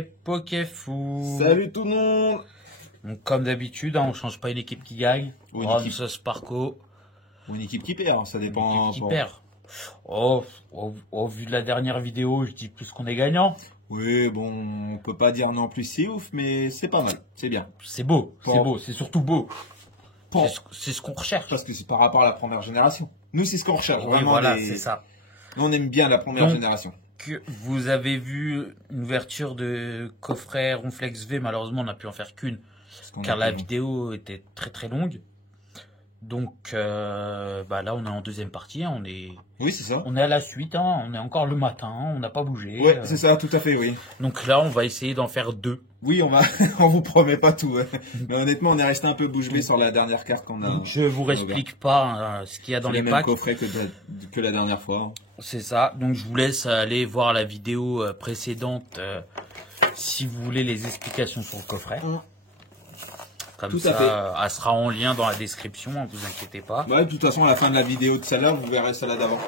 c'est Pokéfou. Salut tout le monde. Donc, comme d'habitude, on change pas une équipe qui gagne. Ou une Roms, équipe. Sparko. Ou une équipe qui perd, ça dépend. Une équipe qui perd. Oh, au vu de la dernière vidéo, je dis plus qu'on est gagnant. Oui, bon, on peut pas dire non plus si ouf, mais c'est pas mal, c'est bien. C'est beau, Bon. c'est beau, c'est surtout beau. Bon. C'est ce qu'on recherche. Parce que c'est par rapport à la première génération. Nous, c'est ce qu'on recherche. Oui, Vraiment, voilà, c'est ça. Nous, on aime bien la première Donc, génération. Que vous avez vu une ouverture de coffret Ronflex V, malheureusement on n'a pu en faire qu'une car la vidéo était très très longue. Donc là on est en deuxième partie, hein, Oui, c'est ça. on est à la suite, hein, on est encore le matin, hein, on n'a pas bougé. Ouais, c'est ça, tout à fait, oui. Donc là on va essayer d'en faire deux. Oui, on vous promet pas tout. Ouais. Mais honnêtement, on est resté un peu bouche bée sur la dernière carte qu'on a. Donc je vous explique pas ce qu'il y a dans les mêmes packs. coffrets que la dernière fois. C'est ça, donc je vous laisse aller voir la vidéo précédente si vous voulez les explications sur le coffret. Comme Tout ça, elle sera en lien dans la description, ne vous inquiétez pas. Ouais, de toute façon, à la fin de la vidéo de celle-là, vous verrez celle-là d'avant.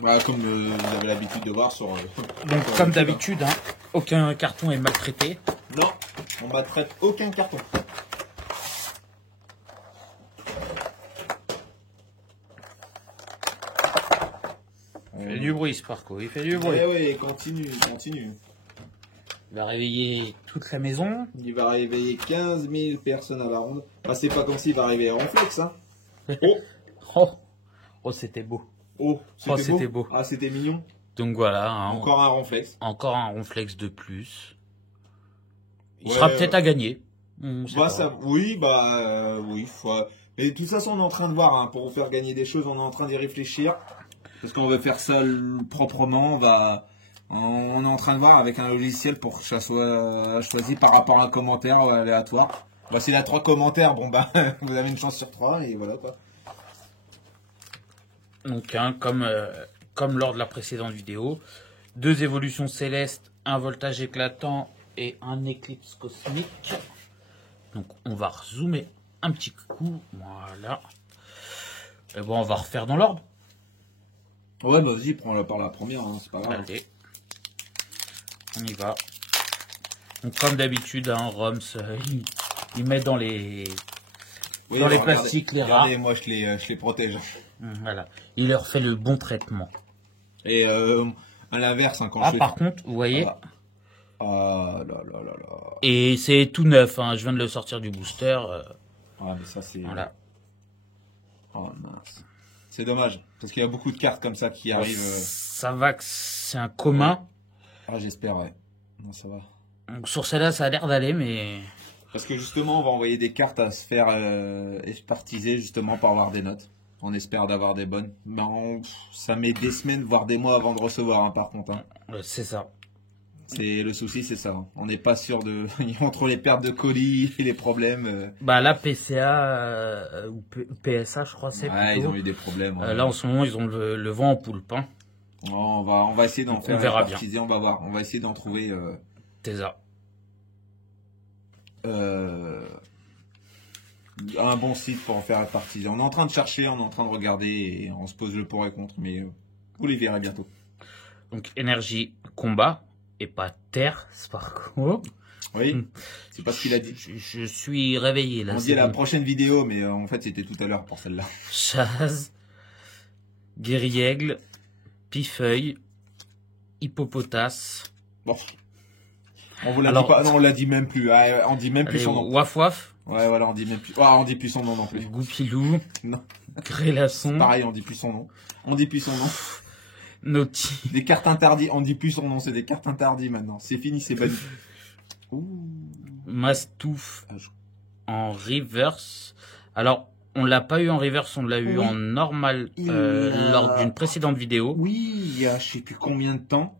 Voilà, comme vous avez l'habitude de voir sur... Donc, comme d'habitude, hein, aucun carton est maltraité. Non, on maltraite aucun carton. Il fait du bruit, Sparko, il fait du bruit. Eh oui, continue. Il va réveiller toute la maison. Il va réveiller 15 000 personnes à la ronde. Bah, c'est pas comme s'il va réveiller Ronflex, hein. Oh, c'était beau. Oh, c'était beau. Ah, c'était mignon. Donc voilà. Hein, encore un Ronflex. Encore un Ronflex de plus. Il sera peut-être à gagner. Oui. Mais de toute façon, on est en train de voir, hein, pour vous faire gagner des choses, on est en train d'y réfléchir. Parce qu'on veut faire ça proprement, on est en train de voir avec un logiciel pour que ça soit choisi par rapport à un commentaire aléatoire. Bah, s'il a 3 commentaires, bon bah vous avez une chance sur 3 et voilà quoi. Donc hein, comme lors de la précédente vidéo, 2 évolutions célestes, un voltage éclatant et un éclipse cosmique. Donc on va zoomer un petit coup, voilà. Et bon, on va refaire dans l'ordre. Ouais, bah vas-y, prends-la par la première, hein, c'est pas grave. Allez. On y va. Donc, comme d'habitude, hein, Roms, il met dans les plastiques les rats. Regardez, moi je les protège. Voilà. Il leur fait le bon traitement. Et à l'inverse, hein, quand par contre, vous voyez. Ah là. Et c'est tout neuf, hein, je viens de le sortir du booster. Ah, mais ça c'est. Voilà. Oh mince. C'est dommage, parce qu'il y a beaucoup de cartes comme ça qui arrivent. Ça va que c'est un commun. Ah, j'espère, ouais. Non, ça va. Donc, sur celle-là, ça a l'air d'aller, mais... Parce que justement, on va envoyer des cartes à se faire expertiser, justement, pour avoir des notes. On espère d'avoir des bonnes. Ben, ça met des semaines, voire des mois avant de recevoir, hein, par contre. Hein. C'est ça. Le souci, c'est ça. Hein. On n'est pas sûr de... Entre les pertes de colis et les problèmes... Bah là, PCA ou PSA, je crois, c'est plutôt. Ils ont eu des problèmes. Ouais. Là, en ce moment, ils ont le vent en poulpe. Hein. On va essayer d'en faire. On verra bien. On va voir. On va essayer d'en trouver. C'est ça. Un bon site pour en faire répartiser. On est en train de chercher, on est en train de regarder et on se pose le pour et contre, mais vous les verrez bientôt. Donc énergie combat et pas terre, Sparko. Oui, c'est pas ce qu'il a dit. Je suis réveillé là. On dit la prochaine vidéo, mais en fait c'était tout à l'heure pour celle-là. Chaz, guéri-aigle, pifeuille, hippopotas. Bon. On vous l'a dit pas, non, on l'a dit même plus. Ah, on dit même plus son nom. Waf waf. Ouais, voilà, on dit même plus. Ah, on dit plus son nom non plus. Goupilou. Non. Grélasson. Pareil, on dit plus son nom. On dit plus son nom. Naughty. Des cartes interdites, on dit plus son nom, c'est des cartes interdites maintenant. C'est fini, c'est banni. Mastouf en reverse. Alors, on l'a pas eu en reverse, on l'a eu en normal lors d'une précédente vidéo. Oui, il y a je sais plus combien de temps.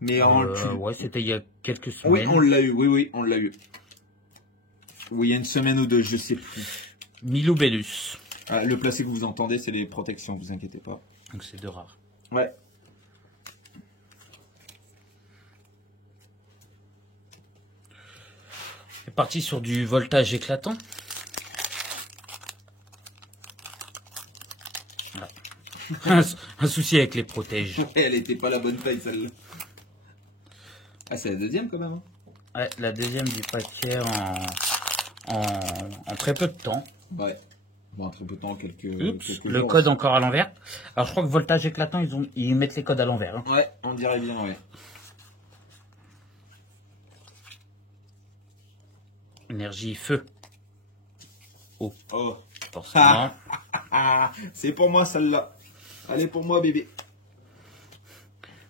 Mais ouais, c'était il y a quelques semaines. Oui, on l'a eu, oui, on l'a eu. Oui, il y a une semaine ou deux, je sais plus. Milobellus. Ah, le placé que vous entendez, c'est les protections, vous inquiétez pas. Donc c'est de rare. Ouais. C'est parti sur du voltage éclatant. Voilà. un souci avec les protèges. Elle était pas la bonne taille celle-là. Ah, c'est la deuxième quand même. Hein. Ouais, la deuxième du paquet en très peu de temps. Ouais. Bon, très peu de temps, quelques Le jours. code encore à l'envers. Alors je crois que voltage éclatant, ils mettent les codes à l'envers. Hein. Ouais, on dirait bien, ouais. Énergie feu. Oh. Forcément. C'est pour moi celle-là. Allez pour moi bébé.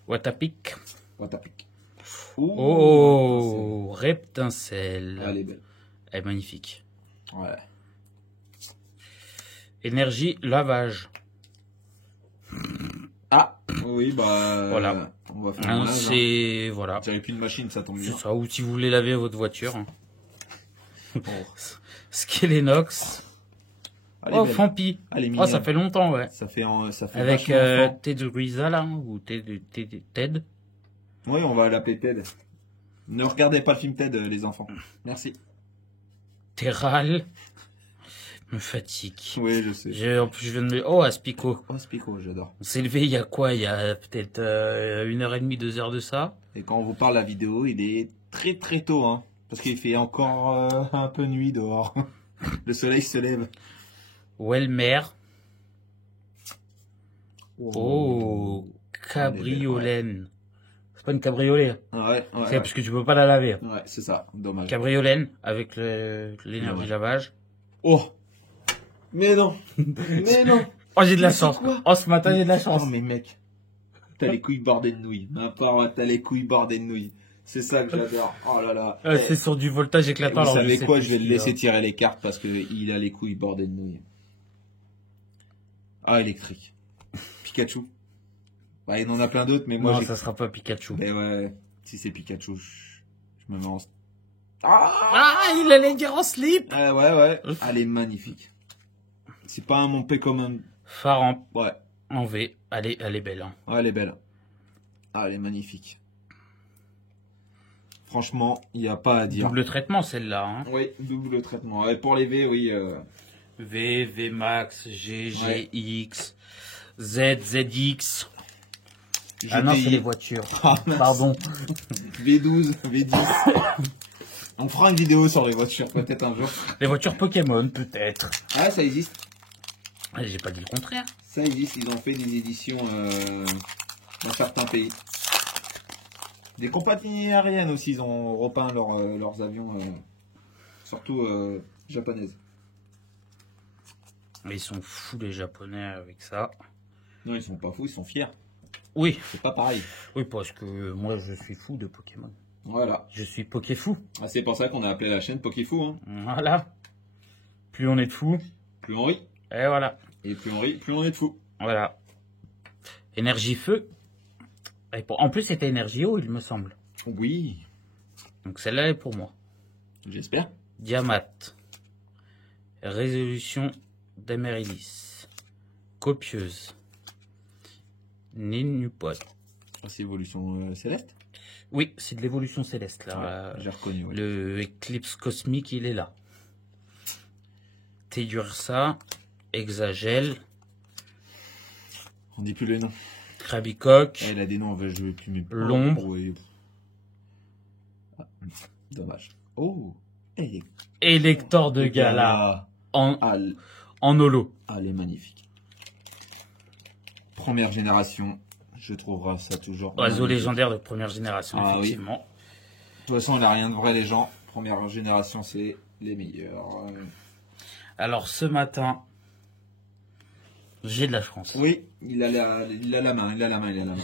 Watapic. Watapic. Oh, Reptincelle. Elle est belle. Elle est magnifique. Ouais. Énergie lavage. Ah, oui, bah. Voilà. On va faire un lavage, hein. C'est. Voilà. J'avais plus de machine, ça tombe C'est bien. ça. Ou si vous voulez laver votre voiture. Hein. Oh. Skelenox. Elle est Oh, belle. Fampi. Elle est Oh, mignonne. ça fait longtemps, ouais. Ça fait Avec vachement enfant. Ted Ruiza, là, ou Ted. Oui, on va l'appeler Ted. Ne regardez pas le film Ted, les enfants. Merci. Terral. Me fatigue. Oui, je sais. En plus, je viens de me. Oh, Aspico. Oh, Spico, j'adore. On s'est levé il y a quoi? Il y a peut-être 1h30, 2 heures de ça. Et quand on vous parle la vidéo, il est très très tôt, hein. Parce qu'il fait encore un peu nuit dehors. Le soleil se lève. Welmer. Oh, cabriolène. C'est pas une cabriolet. Ouais, C'est parce que tu peux pas la laver. Ouais, c'est ça. Dommage. Cabriolène avec l'énergie Ouais. lavage. Oh. Mais non. Mais non. Oh, j'ai de la Mais c'est chance. quoi Oh, ce matin, j'ai de la chance. Oh, mais mec. T'as les couilles bordées de nouilles. À part, t'as les couilles bordées de nouilles. C'est ça que j'adore. Oh là là. C'est sur du voltage éclatant. Vous alors savez sais quoi? plus Je vais le si, laisser tirer les cartes parce qu'il a les couilles bordées de nouilles. Ah, électrique. Pikachu. Ouais, il en a plein d'autres, mais moi non, j'ai. ça sera pas Pikachu. Mais ouais, si c'est Pikachu, je me mets en. Ah, il allait dire en slip. Ouais. Elle est magnifique. C'est pas un mon Pokémon. Phare Ouais. en V. Elle est belle. Hein. Ouais, elle est belle. Ah, elle est magnifique. Franchement, il n'y a pas à dire. Double traitement, celle-là. Hein. Oui, double traitement. Ouais, pour les V, oui. V, V Max, G, Ouais. GX, Z, ZX. Ah non, GTI. c'est les voitures. Ah, mince. Pardon. V12, V10. On fera une vidéo sur les voitures, peut-être un jour. Les voitures Pokémon, peut-être. Ah, ça existe. Ah, j'ai pas dit le contraire. Ça existe, ils ont fait des éditions dans certains pays. Des compagnies aériennes aussi, ils ont repeint leurs avions, surtout japonaises. Mais ils sont fous, les Japonais, avec ça. Non, ils sont pas fous, ils sont fiers. Oui. C'est pas pareil. Oui, parce que moi, je suis fou de Pokémon. Voilà. Je suis Pokéfou. Ah, c'est pour ça qu'on a appelé la chaîne Pokéfou. Hein. Voilà. Plus on est de fous, Plus on rit. et voilà. Et plus on rit, plus on est de fou. Voilà. Énergie feu. Et en plus, c'était énergie eau, il me semble. Oui, Donc celle-là est pour moi. j'espère. Diamat. Résolution d'Amérylis. Copieuse. Ninupod. C'est évolution céleste. Oui, c'est de l'évolution céleste là. Ouais, j'ai reconnu. Ouais. Le éclipse cosmique, il est là. Tedursa, Hexagel, On dit plus les noms. Krabicoque, Elle a des noms, je vais plus mes. L'ombre. Oui. Ah, dommage. Oh. Élector de Gala en holo. Ah, elle est magnifique. Première génération, je trouverai ça toujours. Oiseau magnifique. légendaire de première génération, Ah, effectivement. De toute façon, il n'a rien de vrai, les gens. Première génération, c'est les meilleurs. Alors ce matin, j'ai de la chance. Oui, il a la main.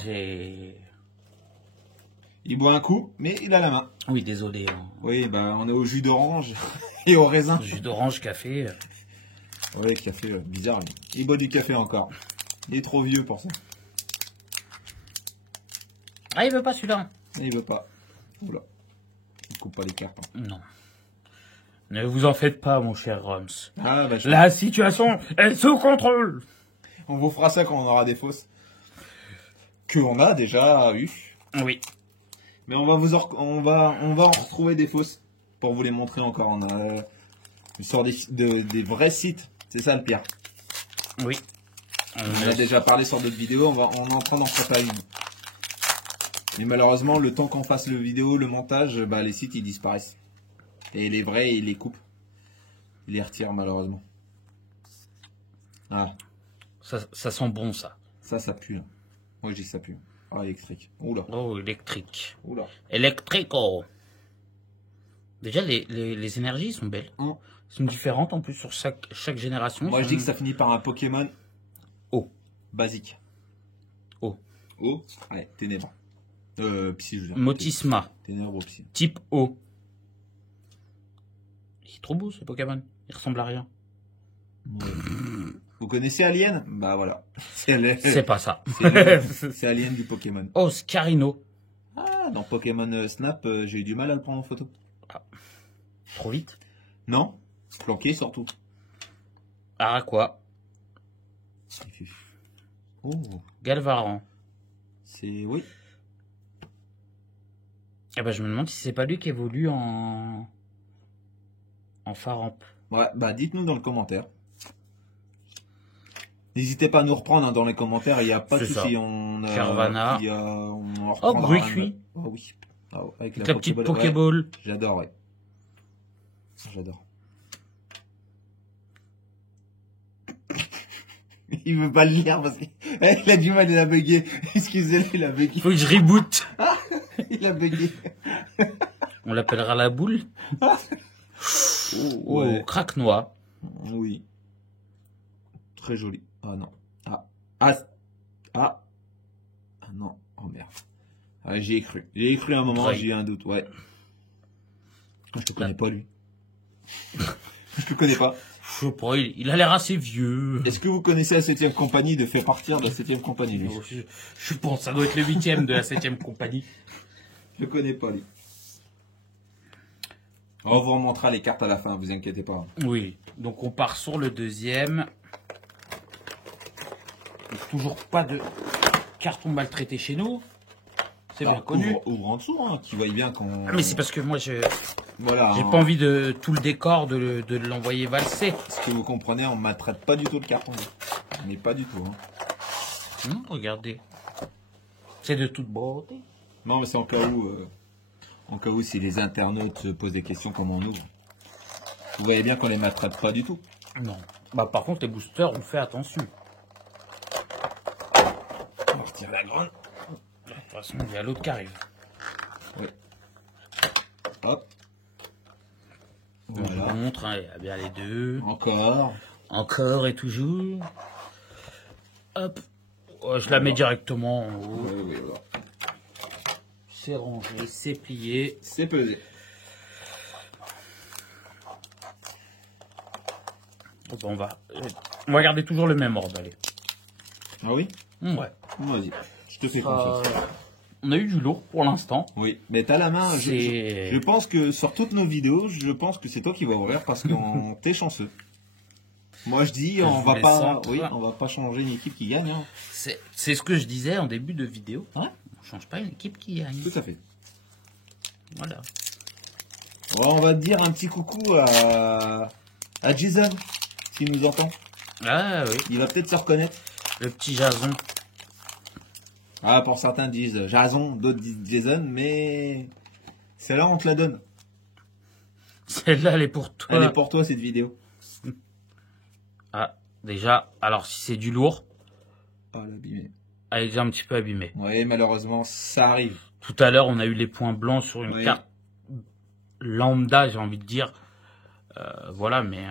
J'ai... Il boit un coup, mais il a la main. Oui, désolé. Hein. Oui, bah on est au jus d'orange et au raisin. Jus d'orange, café. Oui, café, bizarre. Lui. Il boit du café encore. Il est trop vieux pour ça. Ah, il veut pas celui-là. Il veut pas. Oula. Il coupe pas les cartes. Hein. Non. Ne vous en faites pas, mon cher Roms. Ah, bah, La situation est sous contrôle. on vous fera ça quand on aura des fausses. Que on a déjà eu. Oui. Mais on va en retrouver des fausses pour vous les montrer encore. On a sur des vrais sites. C'est ça le pire. Oui. On en a déjà parlé sur d'autres vidéos. On est en train d'en préparer une. Mais malheureusement, le temps qu'on fasse le vidéo, le montage, bah, les sites ils disparaissent. Et les vrais, ils les coupent. Ils les retirent malheureusement. Ah. Ça sent bon, ça. Ça pue. Là. Moi, je dis que ça pue. Ah, électrique. Oula. Oh, électrique. Oula. Electrico. Déjà, les énergies sont belles. Elles sont différentes en plus sur chaque génération. Moi, je dis que ça finit par un Pokémon O. Basique. O. O. Allez, ténèbres. Psy, je veux dire. Motisma. Ténèbres, psy. Type O. Il est trop beau ce Pokémon. Il ressemble à rien. Ouais. Vous connaissez Alien? Bah voilà. C'est pas ça. C'est Alien du Pokémon. Oh, Scarino. Ah, dans Pokémon Snap, j'ai eu du mal à le prendre en photo. Ah. Trop vite. Non, planqué surtout. Araquois. Oh, Galvaran. c'est... Oui. Eh ben, je me demande si c'est pas lui qui évolue en Faramp. Ouais, bah dites-nous dans le commentaire. N'hésitez pas à nous reprendre dans les commentaires, il n'y a pas de souci. Carvana. Oh, Brucuit. Oh oui. Oh, avec la petite Pokéball. Ouais. J'adore, ouais. J'adore. Il veut pas le lire parce qu'il a du mal, il a bugué. Excusez-le, il a bugué. Faut que je reboot. Il a bugué. On l'appellera la boule. Ouais. Craque-noix. Oui. Très joli. Ah non. Ah non. Oh merde. Ah, j'y ai cru. J'y ai cru à un moment, j'ai eu un doute, ouais. Moi, je te connais pas, lui. Je te connais pas. Je sais pas, il a l'air assez vieux. Est-ce que vous connaissez la 7ème compagnie de faire partir de la 7ème compagnie, lui? Je pense, ça doit être le 8ème de la 7ème compagnie. Je connais pas, lui. On vous remontrera les cartes à la fin, vous inquiétez pas. Oui, donc on part sur le deuxième. Toujours pas de carton maltraité chez nous. C'est bien connu. Ouvre en dessous, hein, qui voit bien quand... Mais c'est parce que moi, voilà, j'ai pas envie de tout le décor de l'envoyer valser. Ce que vous comprenez, on ne maltraite pas du tout le carton. Mais pas du tout. Hein. Regardez. C'est de toute beauté. Non, mais c'est en cas où si les internautes se posent des questions comme on ouvre. Vous voyez bien qu'on les maltraite pas du tout. Non. Bah par contre, les boosters, on fait attention. On va retirer la grande. De toute façon, il y a l'autre qui arrive. Oui. Hop. Voilà. On montre, hein, il y a bien les deux. Encore et toujours. Hop. Oh, je la mets directement en haut. Oui, voilà. C'est rangé, c'est plié. C'est pesé. Bon, on va garder toujours le même ordre, allez. Ah oui? Ouais. Vas-y, je te fais confiance. On a eu du lourd pour l'instant. Oui, mais t'as la main. Je pense que sur toutes nos vidéos, je pense que c'est toi qui vas ouvrir parce qu'on t'es chanceux. Moi je dis, on va pas changer une équipe qui gagne. Hein. C'est ce que je disais en début de vidéo. Ouais. On change pas une équipe qui gagne. Tout à fait. Voilà. Ouais, on va dire un petit coucou à Jason, s'il nous entend. Ah oui. Il va peut-être se reconnaître. Le petit Jason. Ah, pour certains disent Jason, d'autres disent Jason, mais celle-là, on te la donne. Celle-là, elle est pour toi. Elle est pour toi, cette vidéo. Ah, déjà, alors si c'est du lourd. Ah, l'abîmé. Elle est déjà un petit peu abîmée. Oui, malheureusement, ça arrive. Tout à l'heure, on a eu les points blancs sur une carte lambda, j'ai envie de dire. Voilà, mais...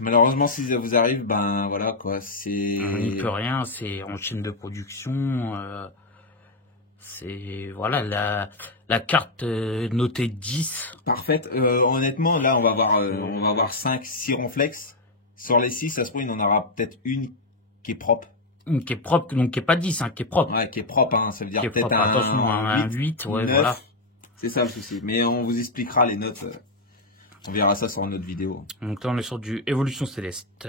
Malheureusement, si ça vous arrive, ben voilà quoi, c'est... On n'y peut rien, c'est en chaîne de production. C'est... Voilà, la carte notée 10. Parfaite. Honnêtement, là, on va avoir 5, 6 ronflex. Sur les 6, ça se trouve, il y en aura peut-être une qui est propre. Une qui est propre, donc qui est pas 10, hein, qui est propre. Ouais, qui est propre, hein, ça veut dire peut-être un 8, ouais, 9, voilà. C'est ça le souci. Mais on vous expliquera les notes. On verra ça sur une autre vidéo. Donc là, on est sur du Évolution Céleste.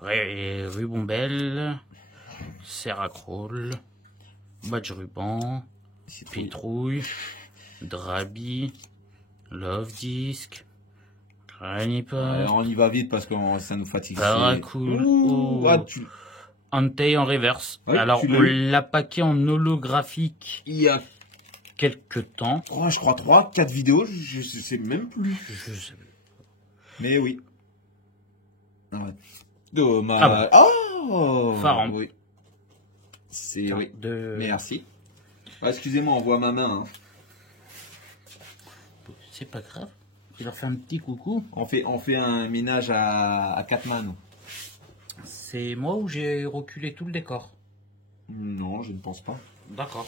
Rubombelle, Serracrol, Badge Ruban, Pitrouille, Drabi, Love Disc, Granipod. On y va vite parce que ça nous fatigue. Paracool. Entei en reverse. Ouais, Alors, tu l'as on eu. l'a paqué en holographique Il y a quelques temps. je crois 3, 4 vidéos, je sais même plus. Je sais plus. Mais oui. Ouais. Dommage. Ah bah. Oh Pharaon. Oui. C'est... Oui. De... Merci. Ah, excusez-moi, on voit ma main. Hein. C'est pas grave. Je leur fais un petit coucou. On fait un minage à 4 mains, nous. C'est moi où j'ai reculé tout le décor. Non, je ne pense pas. D'accord.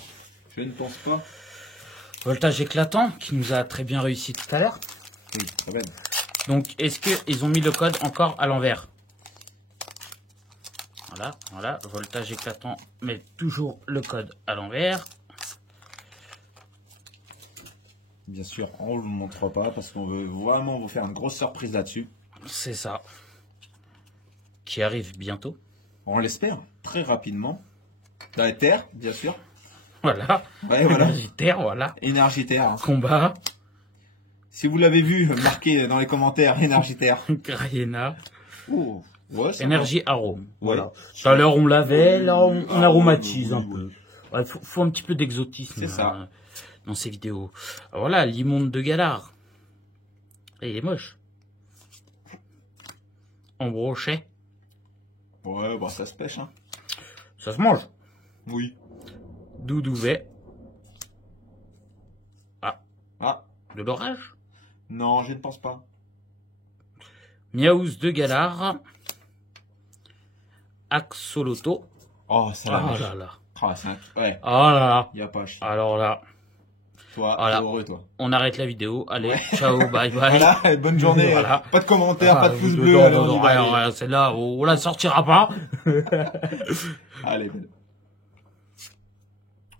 Je ne pense pas. Voltage éclatant, qui nous a très bien réussi tout à l'heure. Oui, quand même. Donc, est-ce qu'ils ont mis le code encore à l'envers? Voilà, voltage éclatant, mais toujours le code à l'envers. Bien sûr, on ne le montre pas parce qu'on veut vraiment vous faire une grosse surprise là-dessus. C'est ça. Qui arrive bientôt. On l'espère, très rapidement. Dans les terres, bien sûr. Voilà. Ouais, voilà. Énergitaire, voilà. Énergitaire. Hein. Combat. Si vous l'avez vu, marquez dans les commentaires énergitaire. Grayena. Oh, ouais, ça Énergie arôme. Voilà. Ouais. Tout à l'heure, on l'avait. Là, on Ah, aromatise ouais, un ouais, peu. Ouais, faut un petit peu d'exotisme. C'est ça. Dans ces vidéos. Alors voilà, l'immonde de Galard. Et il est moche. En brochet. Ouais, bah ça se pêche, hein. Ça se mange. Oui. Doudouvet. Ah, De l'orage. non, je ne pense pas. Miaouz de Galard. Axoloto. Oh, ça Ah va. là là. Ah, c'est un... Ouais, Oh là là. y a pas à chier. Alors là, Toi, voilà. t'es heureux, toi. on arrête la vidéo. Allez, Ouais. ciao, bye bye. Voilà, et bonne journée. Voilà. Pas de commentaires, Ah, pas de pouce non, bleu. non, allez, non, on y non, va, rien, allez. rien, celle-là, on la sortira pas. Allez, belle.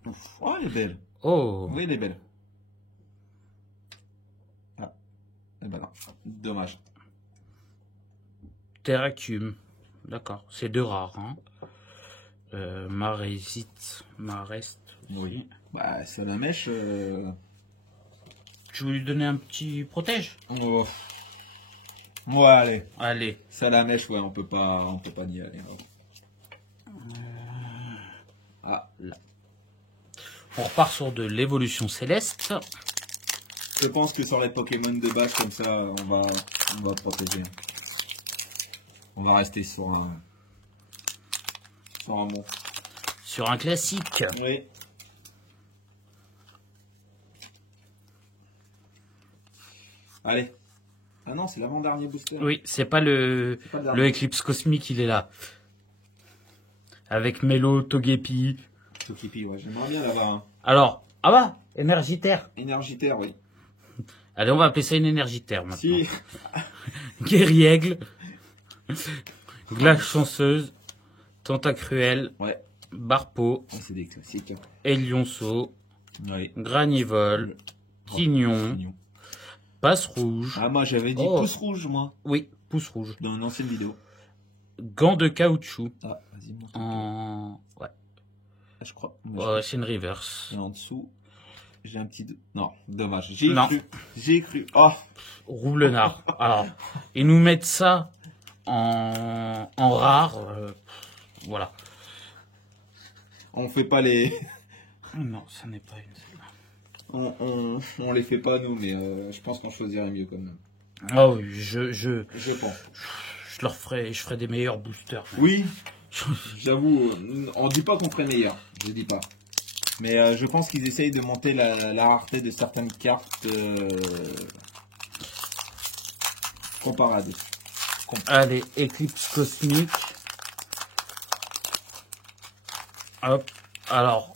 Ouf. Oh, elle est belle. Oh, Oui, elle est belle. Ah. Eh ben non. Dommage. Terracume. D'accord, c'est deux rares. Hein. Marésite, Marest. Oui. Bah, c'est la mèche. Tu veux lui donner un petit protège? Oh. Ouais, allez. Allez. C'est la mèche, ouais, on peut pas y aller. Ah, Là. On repart sur de l'évolution céleste. je pense que sur les Pokémon de base comme ça, on va protéger. On va rester sur un bon. Sur un classique. Oui. Allez. Ah non, c'est l'avant-dernier booster. Oui, c'est pas le C'est pas le dernier. éclipse cosmique, il est là. Avec Melo, Togepi. Tokipi, ouais, j'aimerais bien l'avoir. Hein. Alors, ah bah, énergitaire. Énergitaire, oui. Allez, on va appeler ça une énergitaire maintenant. Si. Guerriègle. Glace chanceuse. Tentacruel. Ouais. Barpeau. Oh, c'est des classiques. Elionceau. Oui. Granivol. Quignon. Mignon. Passe rouge. Ah, moi j'avais dit Oh. pouce rouge, moi, Oui, pouce rouge. dans une ancienne vidéo. Gants de caoutchouc. Ah, vas-y, montre. En... Ouais. Ah, je crois. C'est une reverse. Et en dessous, j'ai un petit... Non, dommage. J'ai Non. cru. J'ai cru. Oh, Roulenard. Alors, ils nous mettent ça en rare. Voilà. on fait pas les... Non, ça n'est pas une celle-là. On les fait pas, nous, mais je pense qu'on choisirait mieux, quand même. Ah oui, je Je pense. leur ferai, je ferai des meilleurs boosters. Oui, j'avoue, on dit pas qu'on ferait meilleur. Je dis pas. Mais je pense qu'ils essayent de monter la rareté de certaines cartes comparades. Allez, éclipse cosmique. Hop. Alors,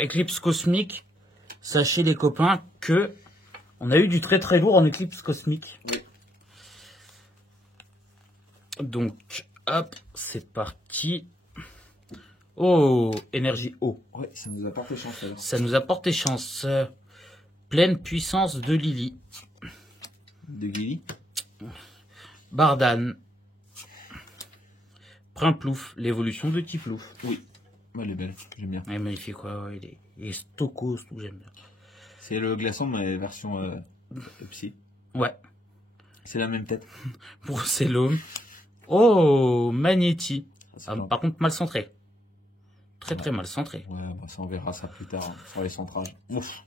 éclipse cosmique. Sachez les copains que on a eu du très très lourd en éclipse cosmique. Oui. Donc, hop, c'est parti. Oh, énergie eau. Ouais, ça nous a porté chance alors. Ça nous a porté chance. Pleine puissance de Lily. De Guilly. Bardane. Primplouf, l'évolution de Tiplouf. Oui. Ouais, elle est belle, j'aime bien. Ouais, mais il fait quoi? Ouais, il est stokos, tout j'aime bien. C'est le glaçon, mais version psy. Ouais. C'est la même tête. Brucellum. Oh, Magnéti. Par contre, mal centré. Très Ouais. très mal centré. Ouais, bah ça on verra ça plus tard, hein, sur les centrages. Ouf.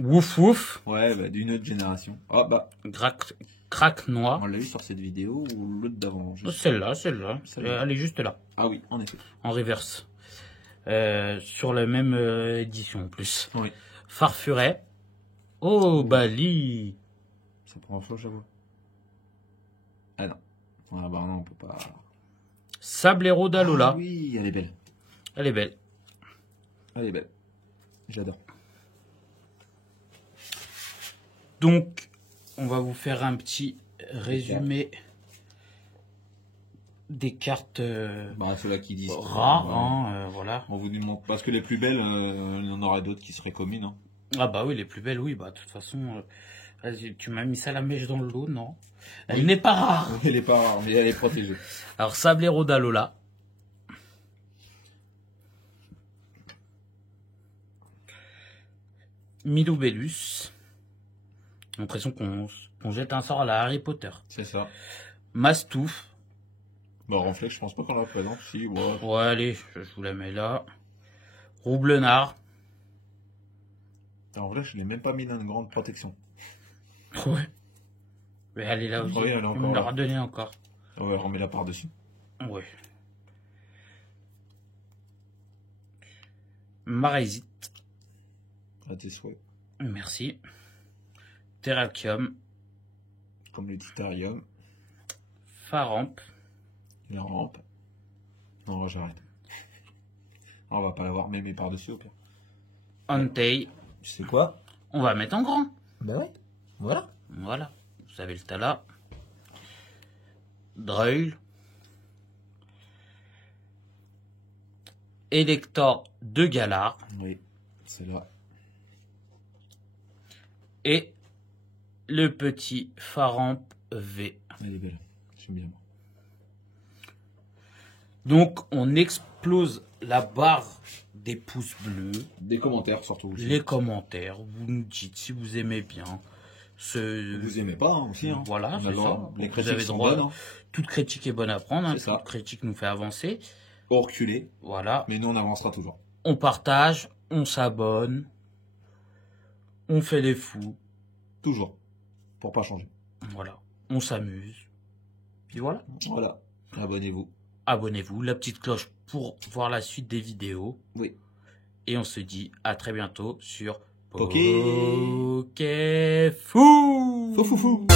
Ouf ouf. Ouais, bah d'une autre génération. Ah bah, Crack noir. on l'a vu sur cette vidéo ou l'autre d'avant? Celle-là. Celle-là. Elle est juste là, Ah oui, en effet. en reverse. Sur la même édition en plus. Oui. Farfuret. Oh, Bali. C'est la première fois que j'avoue. Ah non. Ah bah non, on peut pas. Sablero d'Alola. Ah oui, elle est belle. Elle est belle. Elle est belle. J'adore. Donc, on va vous faire un petit résumé des cartes Bah ceux-là qui disent. rares. Voilà. Hein, voilà. On vous demande parce que les plus belles, il y en aura d'autres qui seraient communes. Hein. Ah bah oui, les plus belles, oui. Bah de toute façon, vas-y, tu m'as mis ça la mèche dans le dos, non? Elle Oui. n'est pas rare. Elle est pas rare, mais elle est protégée. Alors, Sablero d'Alola. Miloubellus. L'impression qu'on jette un sort à la Harry Potter. C'est ça. Mastouf. Bah Ronflex, je pense pas qu'on la présente. Si, ouais. Ouais, allez, je vous la mets là. Roublenard. En vrai, je l'ai même pas mis dans une grande protection. Ouais. Mais elle est là aussi. Oui, elle est On encore me l'a là. redonné encore. Ouais, remets-la par-dessus. Ouais. Marésite. À tes souhaits. Merci. Terrakium. Comme le titarium, Faramp. la rampe. Non, j'arrête. On va pas l'avoir même par-dessus au pire. Entei. Tu sais quoi? On va mettre en grand. Bah ouais. Voilà. Voilà. Vous avez le tas là. Dreul. Elector de Galard. Oui, c'est là. Et le petit Faramp V. Elle est belle. J'aime bien. Donc, on explose la barre des pouces bleus. Des commentaires surtout. Aussi. Les commentaires. Vous nous dites si vous aimez bien. Vous aimez pas hein, aussi. Hein. Voilà, On c'est a le ça. droit. Les Vous critiques avez sont droit. bonnes. Hein. Toute critique est bonne à prendre. Hein. C'est ça. Toute critique nous fait avancer. Au reculer. Voilà. Mais nous, on avancera toujours. On partage, on s'abonne, on fait les fous. Toujours. Pour pas changer. Voilà. On s'amuse. Puis voilà. Voilà. Abonnez-vous. Abonnez-vous, la petite cloche pour voir la suite des vidéos. Oui. Et on se dit à très bientôt sur Poké Poké Fou. Fou fou fou.